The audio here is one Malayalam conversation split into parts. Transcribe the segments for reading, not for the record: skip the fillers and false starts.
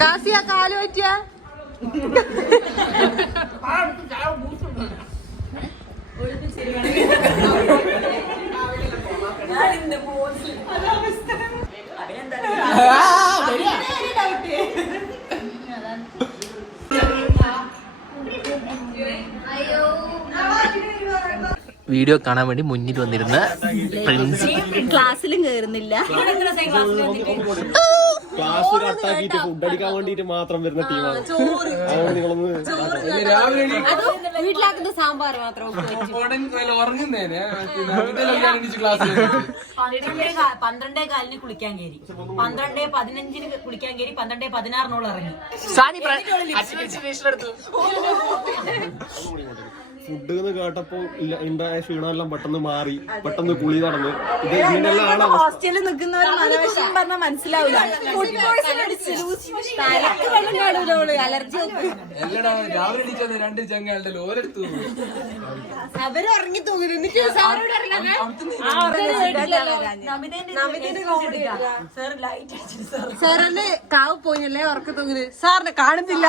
കാസിയ കാല് പറ്റിയ വീഡിയോ കാണാൻ വേണ്ടി മുന്നിൽ വന്നിരുന്ന ക്ലാസ്സിലും കേറുന്നില്ല. ക്ലാസ് കട്ടാക്കിട്ട് ഫുഡ് അടിക്കാൻ വേണ്ടിട്ട് മാത്രം വരുന്ന ടീമാണ്. വീട്ടിലാക്കുന്ന സാമ്പാർ മാത്രം 12:15 കുളിക്കാൻ കയറി, 12:15 കുളിക്കാൻ കയറി, 12:16 ഇറങ്ങി. ഫുഡ് എന്ന് കേട്ടപ്പോ ഉണ്ടായ ക്ഷീണമെല്ലാം പെട്ടെന്ന് മാറി, പെട്ടെന്ന് കുളി നടന്ന്. ഇത് ഇങ്ങനെയുള്ള ഹോസ്റ്റലിൽ നിൽക്കുന്നവർ മനോവിഷം പറഞ്ഞാൽ മനസ്സിലാവില്ല. അലർജി അവര് ഉറങ്ങി തോന്നുന്നു. സാറിന് കാവ് പോയില്ലേ ഉറക്കം തോന്നുന്നു. സാറിനെ കാണുന്നില്ല.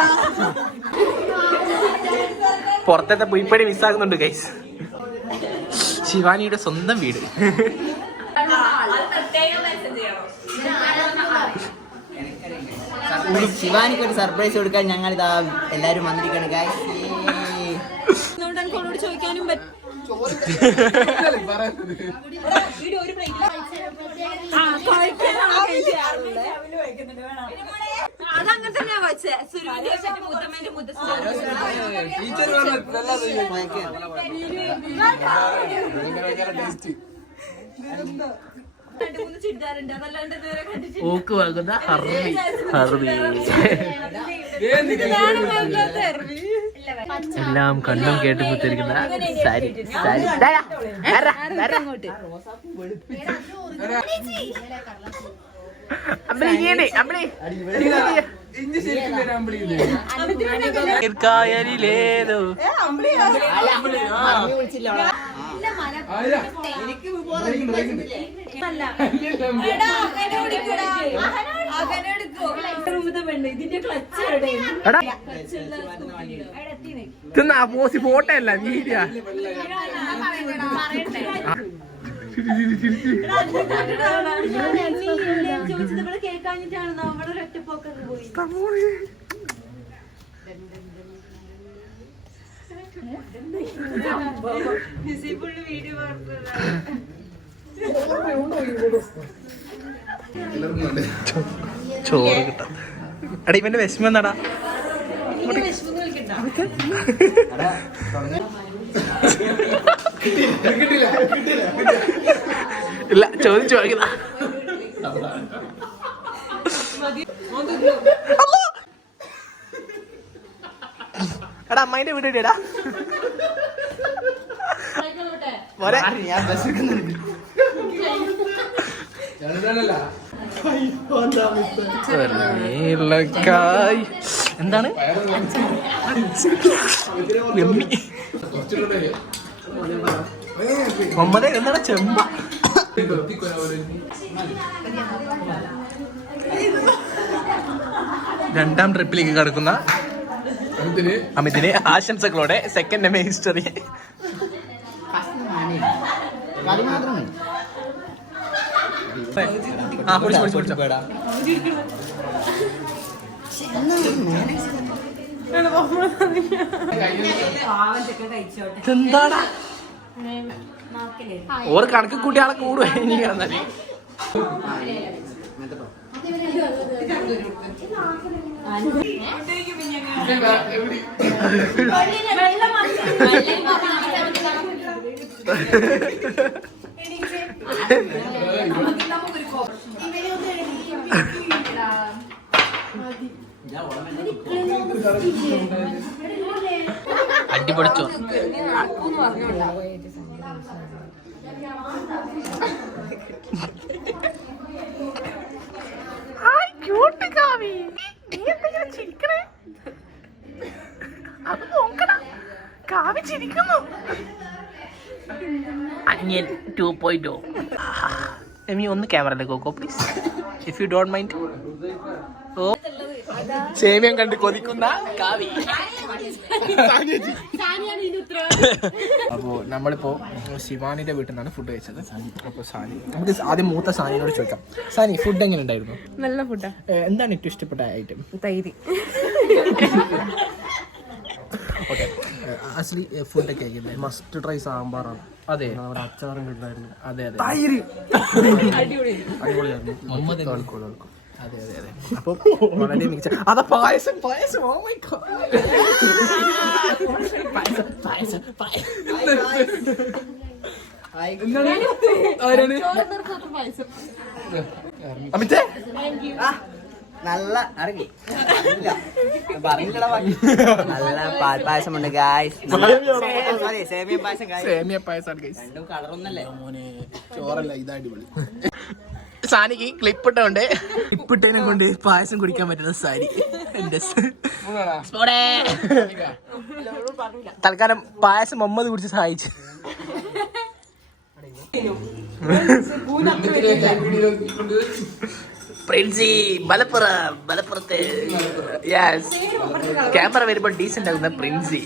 പുറത്തത്തെ പുയിപ്പടി മിസ്സാകുന്നുണ്ട് ഗൈസ്. ശിവാനിയുടെ സ്വന്തം വീട്. ശിവാനിക്ക് ഒരു സർപ്രൈസ് കൊടുക്കാൻ ഞങ്ങൾ ഇതാ എല്ലാരും വന്നിരിക്കണം ഗൈസ്. ചോദിക്കാനും അതങ്ങനെ തന്നെയാ വെച്ചേ. ഓക്ക് വാങ്ങുന്ന ഹർവി എല്ലാം കണ്ണും കേട്ടും കുത്തിരിക്കുന്ന സാരി. കായലിലേതോ പോസി ഫോട്ടോ അല്ല വീഡിയോ. കേൾക്കാഞ്ഞിട്ടാണ് നമ്മുടെ ഒറ്റപ്പോക്കൊക്കെ പോയി. വീഡിയോ ചോറ് കിട്ടാം. എടാ ഇവന്റെ വിഷമം എന്നാടാ? ഇല്ല ചോദിച്ചു വാങ്ങിയതാ. എടാ അമ്മായിന്റെ വീട് എവിടെയാടാ? എന്താണ് മമ്മദേ എന്താണ് ചെമ്പ? രണ്ടാം ട്രിപ്പിലേക്ക് കടക്കുന്ന അമിതിന് ആശംസകളോടെ സെക്കൻഡ് എം എ ഹിസ്റ്ററി. എന്താടാ ഓർ കണക്ക് കൂട്ടി ആളെ കൂടുവേ. ഇനി കിടന്നാല് അടിപൊളിച്ചോ അന്യൻ 2.0 എമി ഒന്ന് ക്യാമറയിലേക്ക് നോക്കോ please if you don't mind. ഓ സേമിയം കണ്ട് കൊതിക്കുന്ന കാവി. അപ്പോൾ നമ്മളിപ്പോ ശിവാനിയുടെ വീട്ടിൽ നിന്നാണ് ഫുഡ് കഴിച്ചത്. അപ്പോൾ സാനി, നമുക്ക് ആദ്യം മൂത്ത സാനിയോട് ചോദിക്കാം. സാനി, ഫുഡ് എങ്ങനെ ഉണ്ടായിരുന്നു? നല്ല ഫുഡാ. എന്താണ് ഏറ്റവും ഇഷ്ടപ്പെട്ട ഐറ്റം? തൈര്. ഓക്കെ, അസ്ലി ഫുഡൊക്കെ ആയിരിക്കും മസ്റ്റ് ട്രൈ സാമ്പാറാണ്. അതെ, അവിടെ അച്ചാറും കിട്ടായിരുന്നു. അതെ അതെ അടിപൊളിയായിരുന്നു. മുഹമ്മദ് അതെ അതെ അതെ. അപ്പോൾ വളരെ മികച്ച അതാ പായസം പായസം. ഓ മൈ ഗോഡ്, പായസം പായസം പായസം. അമിതേ നല്ല ഇറങ്ങി പറഞ്ഞില്ലടാ നല്ല പാൽപ്പായസമുണ്ട് ഗായ്സ്. സേമിയ പായസം സേമിയ പായസം രണ്ടും കളറൊന്നല്ലേ മോനെ, ചോറല്ല ഇത്. അടിപൊളി. സാനിക്ക് ക്ലിപ്പിട്ടോണ്ട് ക്ലിപ്പിട്ടതിനെ കൊണ്ട് പായസം കുടിക്കാൻ പറ്റുന്ന സാരി. തൽക്കാലം പായസം മുഹമ്മദ് കുടിച്ച് സഹായിച്ചു. പ്രിൻസി മലപ്പുറത്ത് യെസ്. ക്യാമറ വരുമ്പോൾ ഡീസന്റ് ആകുന്ന പ്രിൻസി.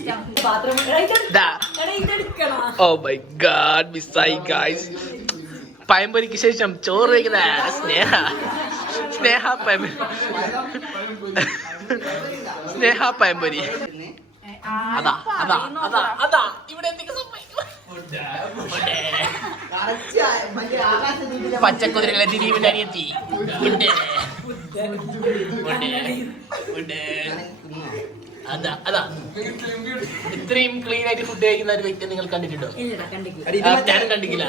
ഓ മൈ ഗാഡ്, മിസ്സായി ഗൈസ്. പഴംപൊരിക്ക് ശേഷം ചോറ് വയ്ക്കുന്ന സ്നേഹ പഴംപൊരി. അതാ അതാ അതാ അതാ ഇവിടെ പച്ചക്കുതിരകളെ തിരിവിന്റെ അനിയത്തി. അതാ അതാ ഇത്രയും ക്ലീൻ ആയിട്ട് ഫുഡ് കഴിക്കുന്ന ഒരു വ്യക്തി നിങ്ങൾ കണ്ടിട്ടുണ്ടോ? ഞാനും കണ്ടിട്ടില്ല.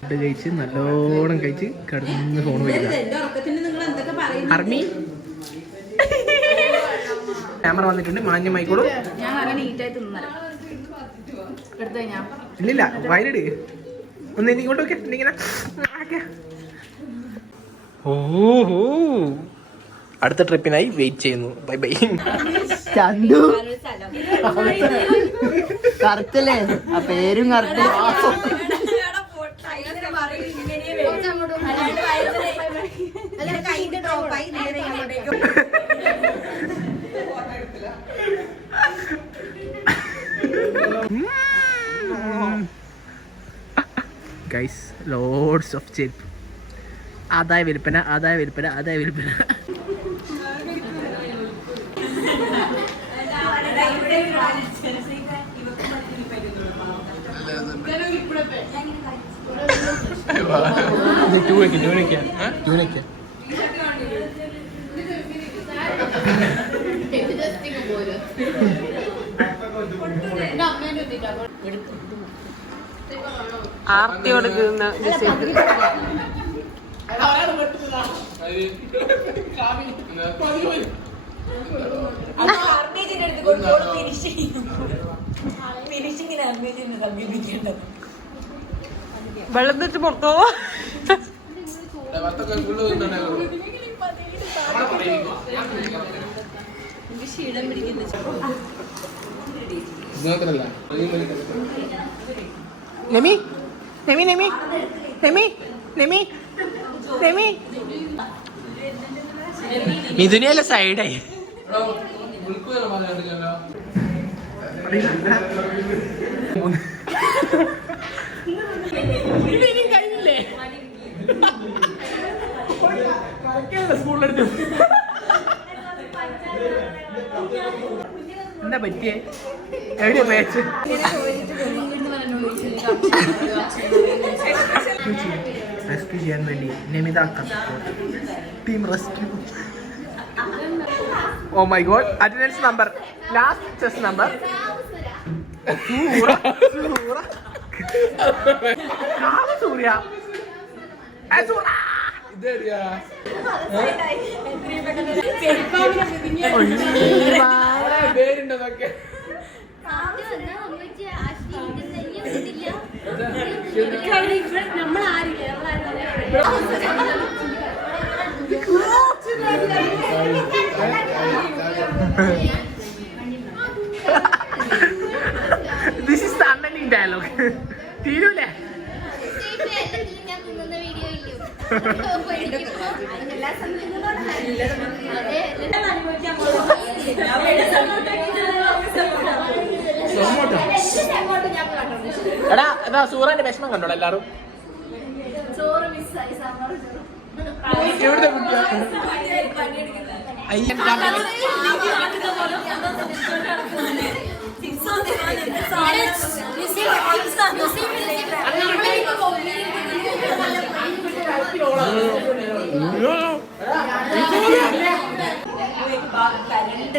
ഫുഡ് കഴിച്ച് നല്ലോണം കഴിച്ച് കിടന്ന് ഫോൺ വിളിക്കുക. ആർമി ക്യാമറ വന്നിട്ടുണ്ട്, മാന്യമായിക്കോളും. ഇല്ലില്ല, വയലിട് ഒന്ന് ഇങ്ങോട്ട് നോക്കെ. ഇങ്ങനെ ഓഹോ, അടുത്ത ട്രിപ്പിനായി വെയിറ്റ് ചെയ്യുന്നു. Bye bye. ചന്തു കറക്റ്റല്ലേ? ആ പേരും കറക്റ്റ്. ഗൈസ്, ലോഡ്സ് ഓഫ് ചെരുപ്പ്. ആദായ വിൽപ്പന. ആർത്തി കൊടുക്കുന്ന വെള്ളം വെച്ച് പുറത്തോ. നെമി നെമി നെമി നെമി നെമി നെമി മിഥുനിയല്ല സൈഡായി. കഴിഞ്ഞില്ലേ സ്കൂളിലെടുത്ത് എന്താ പറ്റിയേ? എവിടെയാ പേച്ച് റെസ്ക്യൂ ചെയ്യാൻ വേണ്ടി Namitha team rescue. Oh my god, attendance number, last chest number Surya. പേരുണ്ടതൊക്കെ this is the unending dialogue. തീരൂലേ? എടാ എന്നാ സൂറാന്റെ വിഷമം കണ്ടോളൂ എല്ലാരും. എവിടുത്തെ കുട്ടിയാ? കരണ്ട്